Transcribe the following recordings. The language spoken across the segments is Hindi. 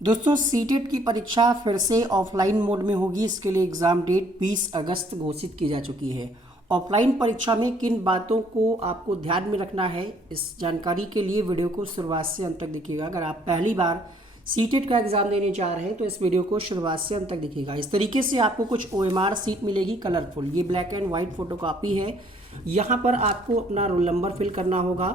दोस्तों सीटेट की परीक्षा फिर से ऑफलाइन मोड में होगी। इसके लिए एग्ज़ाम डेट 20 अगस्त घोषित की जा चुकी है। ऑफलाइन परीक्षा में किन बातों को आपको ध्यान में रखना है, इस जानकारी के लिए वीडियो को शुरुआत से अंत तक देखिएगा। अगर आप पहली बार सीटेट का एग्ज़ाम देने जा रहे हैं तो इस वीडियो को शुरुआत से अंत तक देखिएगा। इस तरीके से आपको कुछ OMR सीट मिलेगी कलरफुल। ये ब्लैक एंड वाइट फोटोकॉपी है। यहाँ पर आपको अपना रोल नंबर फिल करना होगा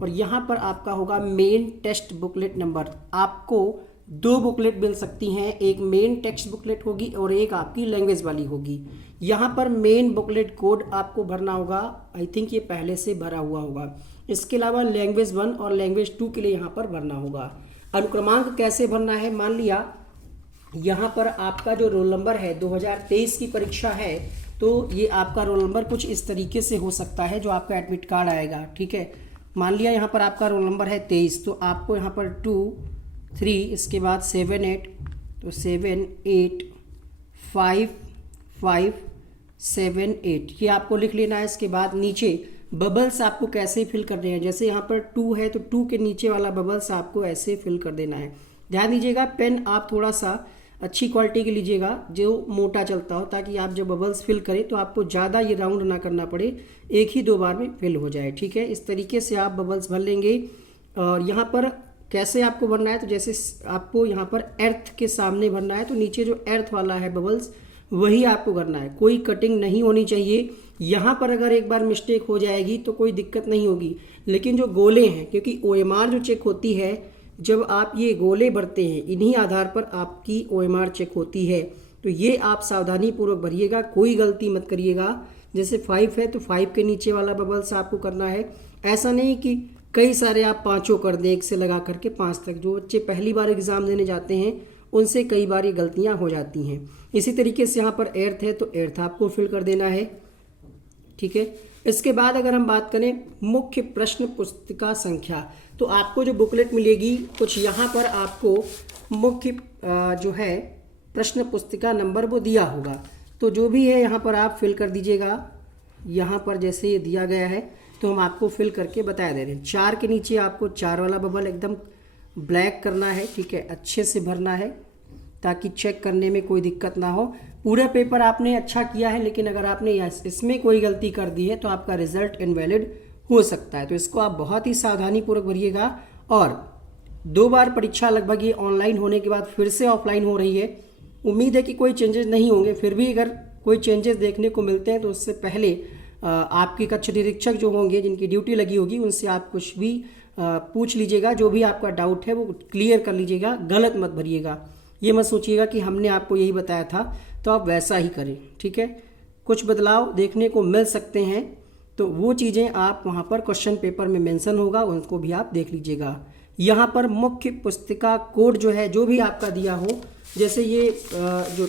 और यहाँ पर आपका होगा मेन टेस्ट बुकलेट नंबर। आपको दो बुकलेट मिल सकती हैं, एक मेन टेक्स्ट बुकलेट होगी और एक आपकी लैंग्वेज वाली होगी। यहाँ पर मेन बुकलेट कोड आपको भरना होगा, आई थिंक ये पहले से भरा हुआ होगा। इसके अलावा लैंग्वेज 1 और लैंग्वेज 2 के लिए यहाँ पर भरना होगा। अनुक्रमांक कैसे भरना है, मान लिया यहाँ पर आपका जो रोल नंबर है 2023 की परीक्षा है, तो ये आपका रोल नंबर कुछ इस तरीके से हो सकता है जो आपका एडमिट कार्ड आएगा। ठीक है, मान लिया यहाँ पर आपका रोल नंबर है 23, तो आपको यहाँ पर 2 3 इसके बाद 7 8, तो 7 8 5 5 7 8 ये आपको लिख लेना है। इसके बाद नीचे बबल्स आपको कैसे फिल करने हैं, जैसे यहाँ पर 2 है तो 2 के नीचे वाला बबल्स आपको ऐसे फिल कर देना है। ध्यान दीजिएगा, पेन आप थोड़ा सा अच्छी क्वालिटी के लीजिएगा जो मोटा चलता हो, ताकि आप जब बबल्स फिल करें तो आपको ज़्यादा ये राउंड ना करना पड़े, एक ही 2 बार में फिल हो जाए। ठीक है, इस तरीके से आप बबल्स भर लेंगे। और यहाँ पर कैसे आपको भरना है, तो जैसे आपको यहाँ पर अर्थ के सामने भरना है, तो नीचे जो अर्थ वाला है बबल्स वही आपको करना है, कोई कटिंग नहीं होनी चाहिए। यहाँ पर अगर एक बार मिस्टेक हो जाएगी तो कोई दिक्कत नहीं होगी, लेकिन जो गोले हैं, क्योंकि OMR जो चेक होती है जब आप ये गोले भरते हैं, इन्हीं आधार पर आपकी OMR चेक होती है। तो ये आप सावधानी पूर्वक भरिएगा, कोई गलती मत करिएगा। जैसे 5 है तो 5 के नीचे वाला बबल्स आपको करना है। ऐसा नहीं कि कई सारे आप पाँचों कर दें, एक से लगा करके 5 तक। जो बच्चे पहली बार एग्ज़ाम देने जाते हैं उनसे कई बार ये गलतियाँ हो जाती हैं। इसी तरीके से यहाँ पर एर्थ है तो एर्थ आपको फिल कर देना है। ठीक है, इसके बाद अगर हम बात करें मुख्य प्रश्न पुस्तिका संख्या, तो आपको जो बुकलेट मिलेगी कुछ यहाँ पर आपको मुख्य जो है प्रश्न पुस्तिका नंबर वो दिया होगा, तो जो भी है यहाँ पर आप फिल कर दीजिएगा। यहाँ पर जैसे ये दिया गया है तो हम आपको फिल करके बता दे रहे हैं। 4 के नीचे आपको 4 वाला बबल एकदम ब्लैक करना है। ठीक है, अच्छे से भरना है ताकि चेक करने में कोई दिक्कत ना हो। पूरा पेपर आपने अच्छा किया है, लेकिन अगर आपने इसमें कोई गलती कर दी है तो आपका रिजल्ट इनवैलिड हो सकता है। तो इसको आप बहुत ही सावधानी पूर्वक भरिएगा। और 2 बार परीक्षा लगभग ये ऑनलाइन होने के बाद फिर से ऑफलाइन हो रही है। उम्मीद है कि कोई चेंजेस नहीं होंगे, फिर भी अगर कोई चेंजेस देखने को मिलते हैं तो उससे पहले आपके कक्ष निरीक्षक जो होंगे, जिनकी ड्यूटी लगी होगी, उनसे आप कुछ भी पूछ लीजिएगा। जो भी आपका डाउट है वो क्लियर कर लीजिएगा, गलत मत भरिएगा। ये मत सोचिएगा कि हमने आपको यही बताया था तो आप वैसा ही करें। ठीक है, कुछ बदलाव देखने को मिल सकते हैं, तो वो चीज़ें आप वहाँ पर क्वेश्चन पेपर में मेंशन होगा, उनको भी आप देख लीजिएगा। यहाँ पर मुख्य पुस्तिका कोड जो है, जो भी आपका दिया हो, जैसे ये जो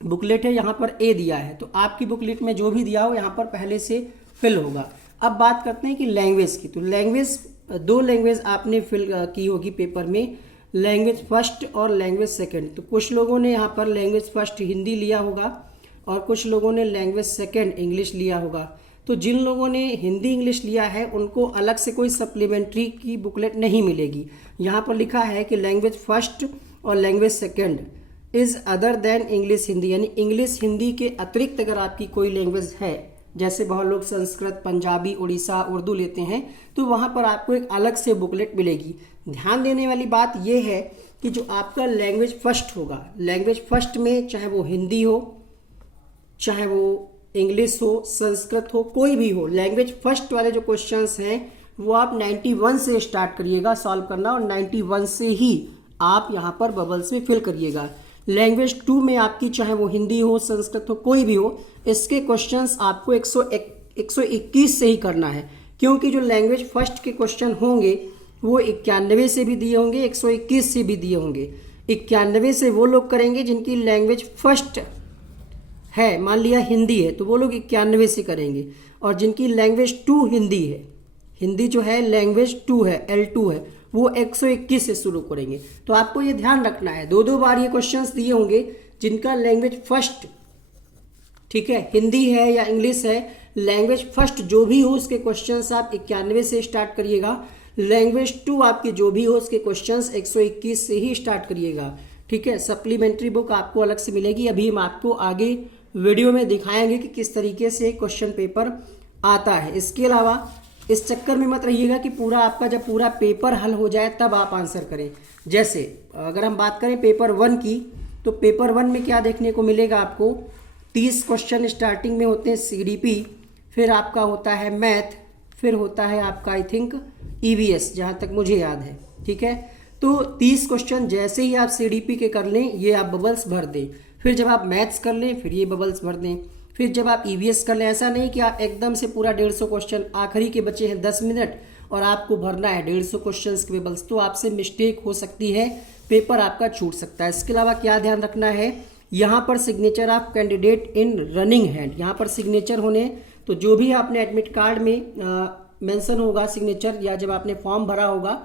बुकलेट है यहाँ पर A दिया है, तो आपकी बुकलेट में जो भी दिया हो यहाँ पर पहले से फिल होगा। अब बात करते हैं कि लैंग्वेज की, तो लैंग्वेज 2 लैंग्वेज आपने फिल की होगी पेपर में, लैंग्वेज फर्स्ट और लैंग्वेज सेकंड। तो कुछ लोगों ने यहाँ पर लैंग्वेज फर्स्ट हिंदी लिया होगा और कुछ लोगों ने लैंग्वेज सेकंड इंग्लिश लिया होगा। तो जिन लोगों ने हिंदी इंग्लिश लिया है उनको अलग से कोई सप्लीमेंट्री की बुकलेट नहीं मिलेगी। यहाँ पर लिखा है कि लैंग्वेज फर्स्ट और language second is other than English Hindi, यानी इंग्लिश हिंदी के अतिरिक्त अगर आपकी कोई लैंग्वेज है, जैसे बहुत लोग संस्कृत, पंजाबी, उड़ीसा, उर्दू लेते हैं, तो वहाँ पर आपको एक अलग से बुकलेट मिलेगी। ध्यान देने वाली बात यह है कि जो आपका लैंग्वेज फर्स्ट होगा, लैंग्वेज फर्स्ट में चाहे वो हिंदी हो, चाहे वो इंग्लिश हो, संस्कृत हो, कोई भी हो, लैंग्वेज फर्स्ट वाले जो क्वेश्चंस हैं वो आप 91 से स्टार्ट करिएगा सॉल्व करना, और 91 से ही आप यहाँ पर बबल्स में फिल करिएगा। लैंग्वेज 2 में आपकी चाहे वो हिंदी हो, संस्कृत हो, कोई भी हो, इसके क्वेश्चंस आपको 121 से ही करना है, क्योंकि जो लैंग्वेज फर्स्ट के क्वेश्चन होंगे वो 91 से भी दिए होंगे, 121 से भी दिए होंगे। 91 से वो लोग करेंगे जिनकी लैंग्वेज फर्स्ट है, मान लिया हिंदी है तो वो लोग 91 से करेंगे, और जिनकी लैंग्वेज 2 हिंदी है, हिंदी जो है लैंग्वेज 2 है, L2 है, वो 121 से शुरू करेंगे। तो आपको ये ध्यान रखना है, 2 बार ये क्वेश्चंस दिए होंगे जिनका लैंग्वेज फर्स्ट, ठीक है, हिंदी है या इंग्लिश है, लैंग्वेज फर्स्ट जो भी हो उसके क्वेश्चंस आप 91 से स्टार्ट करिएगा। लैंग्वेज 2 आपकी जो भी हो उसके क्वेश्चंस 121 से ही स्टार्ट करिएगा, ठीक है। सप्लीमेंट्री बुक आपको अलग से मिलेगी। अभी हम आपको आगे वीडियो में दिखाएंगे कि किस तरीके से क्वेश्चन पेपर आता है। इसके अलावा इस चक्कर में मत रहिएगा कि पूरा आपका जब पूरा पेपर हल हो जाए तब आप आंसर करें। जैसे अगर हम बात करें पेपर 1 की, तो पेपर 1 में क्या देखने को मिलेगा आपको, 30 क्वेश्चन स्टार्टिंग में होते हैं सीडीपी, फिर आपका होता है मैथ, फिर होता है आपका आई थिंक ईवीएस, जहाँ तक मुझे याद है, ठीक है। तो 30 क्वेश्चन जैसे ही आप सीडीपी के कर लें, ये आप बबल्स भर दें। फिर जब आप मैथ्स कर लें, फिर ये बबल्स भर दें। फिर जब आप ईवीएस कर लें, ऐसा नहीं कि आप एकदम से पूरा 150 क्वेश्चन, आखिरी के बचे हैं 10 मिनट और आपको भरना है 150 क्वेश्चन के बबल्स, तो आपसे मिस्टेक हो सकती है, पेपर आपका छूट सकता है। इसके अलावा क्या ध्यान रखना है, यहाँ पर signature of candidate in running hand, यहाँ पर सिग्नेचर होने, तो जो भी आपने एडमिट कार्ड में मेंशन होगा सिग्नेचर, या जब आपने फॉर्म भरा होगा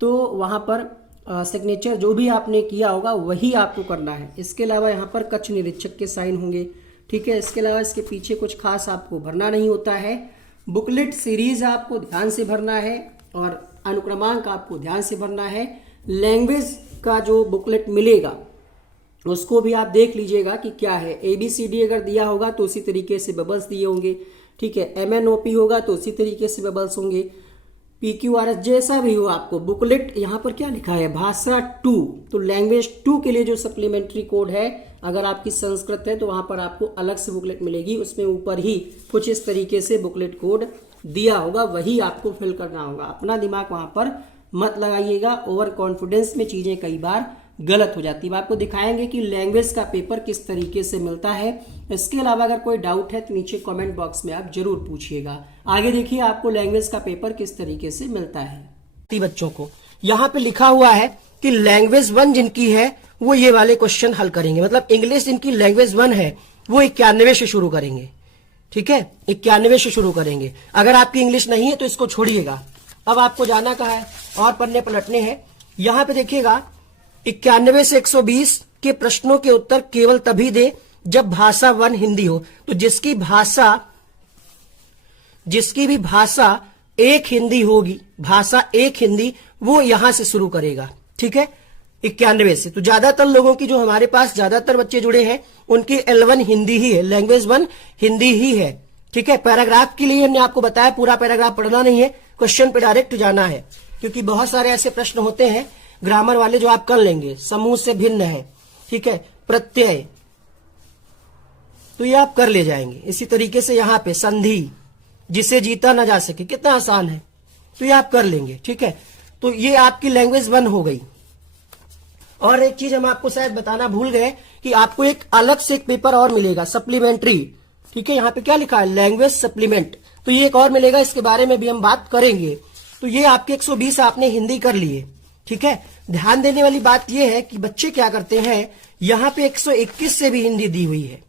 तो वहाँ पर सिग्नेचर जो भी आपने किया होगा वही आपको करना है। इसके अलावा यहाँ पर कक्ष निरीक्षक के साइन होंगे, ठीक है। इसके अलावा इसके पीछे कुछ खास आपको भरना नहीं होता है। बुकलेट सीरीज आपको ध्यान से भरना है और अनुक्रमांक आपको ध्यान से भरना है। लैंग्वेज का जो बुकलेट मिलेगा उसको भी आप देख लीजिएगा कि क्या है। ABCD अगर दिया होगा तो उसी तरीके से बबल्स दिए होंगे, ठीक है। MNOP होगा तो उसी तरीके से बबल्स होंगे। PQRS जैसा भी हो आपको बुकलेट, यहाँ पर क्या लिखा है, भाषा 2, तो लैंग्वेज 2 के लिए जो सप्लीमेंट्री कोड है, अगर आपकी संस्कृत है तो वहाँ पर आपको अलग से बुकलेट मिलेगी, उसमें ऊपर ही कुछ इस तरीके से बुकलेट कोड दिया होगा, वही आपको फिल करना होगा। अपना दिमाग वहाँ पर मत लगाइएगा, ओवर कॉन्फिडेंस में चीज़ें कई बार गलत हो जाती है। आपको दिखाएंगे कि लैंग्वेज का पेपर किस तरीके से मिलता है। इसके अलावा अगर कोई डाउट है तो नीचे कमेंट बॉक्स में आप जरूर पूछिएगा। आगे देखिए आपको लैंग्वेज का पेपर किस तरीके से मिलता है। बच्चों को यहाँ पे लिखा हुआ है कि लैंग्वेज 1 जिनकी है वो ये वाले क्वेश्चन हल करेंगे, मतलब इंग्लिश जिनकी लैंग्वेज 1 है वो 91 से शुरू करेंगे, ठीक है, 91 से शुरू करेंगे। अगर आपकी इंग्लिश नहीं है तो इसको छोड़िएगा। अब आपको जाना कहाँ है और पन्ने पलटने हैं। यहाँ पे देखिएगा 91 से 120 के प्रश्नों के उत्तर केवल तभी दे जब भाषा 1 हिंदी हो। तो जिसकी भी भाषा एक हिंदी होगी, भाषा एक हिंदी, वो यहां से शुरू करेगा, ठीक है, 91 से। तो ज्यादातर लोगों की, जो हमारे पास ज्यादातर बच्चे जुड़े हैं, उनकी L1 हिंदी ही है, लैंग्वेज 1 हिंदी ही है, ठीक है। पैराग्राफ के लिए हमने आपको बताया पूरा पैराग्राफ पढ़ना नहीं है, क्वेश्चन पे डायरेक्ट जाना है, क्योंकि बहुत सारे ऐसे प्रश्न होते हैं ग्रामर वाले जो आप कर लेंगे। समूह से भिन्न है, ठीक है, प्रत्यय, तो ये आप कर ले जाएंगे। इसी तरीके से यहाँ पे संधि, जिसे जीता ना जा सके, कितना आसान है, तो ये आप कर लेंगे, ठीक है। तो ये आपकी लैंग्वेज 1 हो गई। और एक चीज हम आपको शायद बताना भूल गए कि आपको एक अलग से एक पेपर और मिलेगा, सप्लीमेंट्री, ठीक है। यहाँ पे क्या लिखा है, लैंग्वेज सप्लीमेंट, तो ये एक और मिलेगा, इसके बारे में भी हम बात करेंगे। तो ये आपके 120 आपने हिंदी कर लिए, ठीक है। ध्यान देने वाली बात यह है कि बच्चे क्या करते हैं, यहाँ पे 121 से भी हिंदी दी हुई है,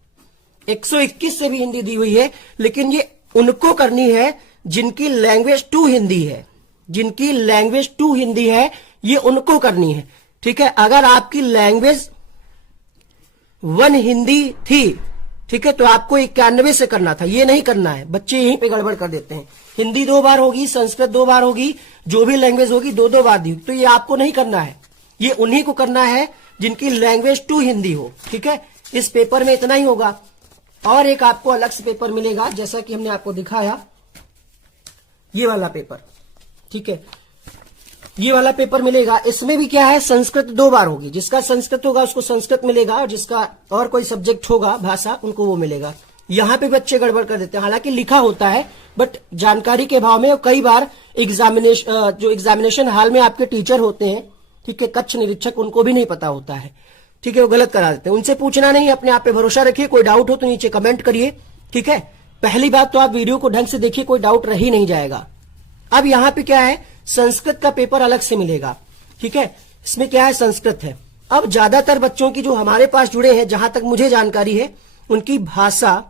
121 से भी हिंदी दी हुई है, लेकिन ये उनको करनी है जिनकी लैंग्वेज 2 हिंदी है, जिनकी लैंग्वेज 2 हिंदी है, ये उनको करनी है, ठीक है। अगर आपकी लैंग्वेज 1 हिंदी थी, ठीक है, तो आपको 91 से करना था, ये नहीं करना है। बच्चे यहीं पे गड़बड़ कर देते हैं। हिंदी 2 बार होगी, संस्कृत 2 बार होगी, जो भी लैंग्वेज होगी 2-2 बार दी, तो ये आपको नहीं करना है, ये उन्हीं को करना है जिनकी लैंग्वेज 2 हिंदी हो, ठीक है। इस पेपर में इतना ही होगा। और एक आपको अलग से पेपर मिलेगा, जैसा कि हमने आपको दिखाया, ये वाला पेपर, ठीक है, ये वाला पेपर मिलेगा। इसमें भी क्या है, संस्कृत 2 बार होगी, जिसका संस्कृत होगा उसको संस्कृत मिलेगा, और जिसका और कोई सब्जेक्ट होगा भाषा, उनको वो मिलेगा। यहाँ पे बच्चे गड़बड़ कर देते हैं, हालांकि लिखा होता है, बट जानकारी के अभाव में कई बार जो एग्जामिनेशन हॉल में आपके टीचर होते हैं, ठीक है, कक्ष निरीक्षक, उनको भी नहीं पता होता है, ठीक है, वो गलत करा देते हैं। उनसे पूछना नहीं, अपने आप पे भरोसा रखिए। कोई डाउट हो तो नीचे कमेंट करिए, ठीक है। पहली बात तो आप वीडियो को ढंग से देखिए, कोई डाउट रह ही नहीं जाएगा। अब यहाँ पे क्या है, संस्कृत का पेपर अलग से मिलेगा, ठीक है। इसमें क्या है, संस्कृत है। अब ज्यादातर बच्चों की जो हमारे पास जुड़े हैं, जहां तक मुझे जानकारी है, उनकी भाषा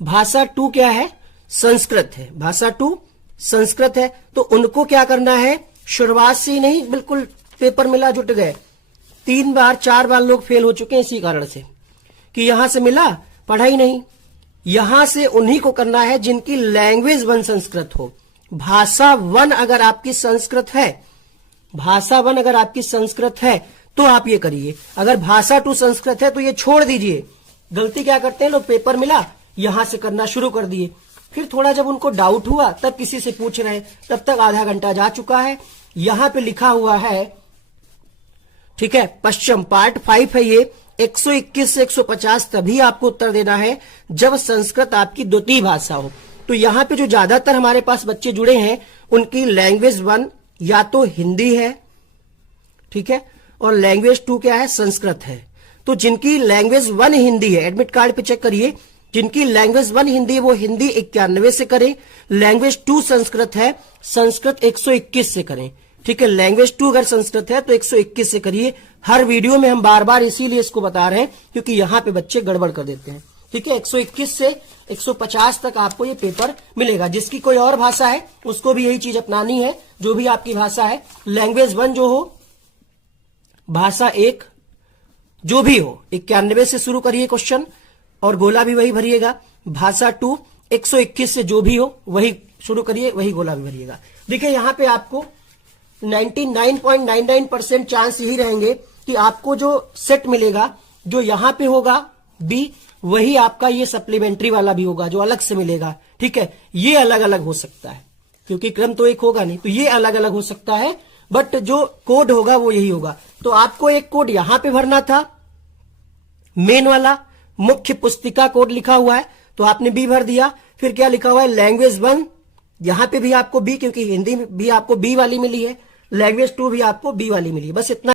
2 क्या है, संस्कृत है, भाषा 2 संस्कृत है। तो उनको क्या करना है, शुरुआत से ही नहीं, बिल्कुल पेपर मिला जुट गए, 3 बार 4 बार लोग फेल हो चुके हैं इसी कारण से कि यहां से मिला, पढ़ाई नहीं। यहां से उन्हीं को करना है जिनकी लैंग्वेज 1 संस्कृत हो, भाषा 1 अगर आपकी संस्कृत है, भाषा 1 अगर आपकी संस्कृत है तो आप ये करिए। अगर भाषा 2 संस्कृत है तो ये छोड़ दीजिए। गलती क्या करते हैं लोग, पेपर मिला यहां से करना शुरू कर दिए, फिर थोड़ा जब उनको डाउट हुआ तब किसी से पूछ रहे, तब तक आधा घंटा जा चुका है। यहां पे लिखा हुआ है, ठीक है, पश्चिम पार्ट 5 है ये, 121 से 150 तभी आपको उत्तर देना है जब संस्कृत आपकी द्वितीय भाषा हो। तो यहां पे जो ज्यादातर हमारे पास बच्चे जुड़े हैं उनकी लैंग्वेज 1 या तो हिंदी है, ठीक है, और लैंग्वेज 2 क्या है, संस्कृत है। तो जिनकी लैंग्वेज 1 हिंदी है, एडमिट कार्ड पे चेक करिए, जिनकी लैंग्वेज 1 हिंदी है वो हिंदी 91 से करें, लैंग्वेज 2 संस्कृत है, संस्कृत 121 से करें, ठीक है। लैंग्वेज 2 अगर संस्कृत है तो 121 से करिए। हर वीडियो में हम बार बार इसीलिए इसको बता रहे हैं क्योंकि यहां पे बच्चे गड़बड़ कर देते हैं, ठीक है। 121 से 150 तक आपको ये पेपर मिलेगा। जिसकी कोई और भाषा है उसको भी यही चीज अपनानी है, जो भी आपकी भाषा है। लैंग्वेज 1 जो हो, भाषा 1 जो भी हो, 91 से शुरू करिए क्वेश्चन और गोला भी वही भरिएगा। भाषा 2 121 से जो भी हो वही शुरू करिए, वही गोला भी भरिएगा। देखिए यहां पे आपको 99.99% चांस यही रहेंगे कि आपको जो सेट मिलेगा, जो यहां पे होगा बी, वही आपका ये सप्लीमेंट्री वाला भी होगा, जो अलग से मिलेगा, ठीक है। ये अलग अलग हो सकता है क्योंकि क्रम तो एक होगा नहीं, तो ये अलग अलग हो सकता है, बट जो कोड होगा वो यही होगा। तो आपको एक कोड यहां पे भरना था, मेन वाला मुख्य पुस्तिका कोड लिखा हुआ है तो आपने बी भर दिया। फिर क्या लिखा हुआ है, लैंग्वेज 1, यहां पे भी आपको बी, क्योंकि हिंदी में भी आपको बी वाली मिली है, लैंग्वेज 2 भी आपको बी वाली मिली है, बस इतना।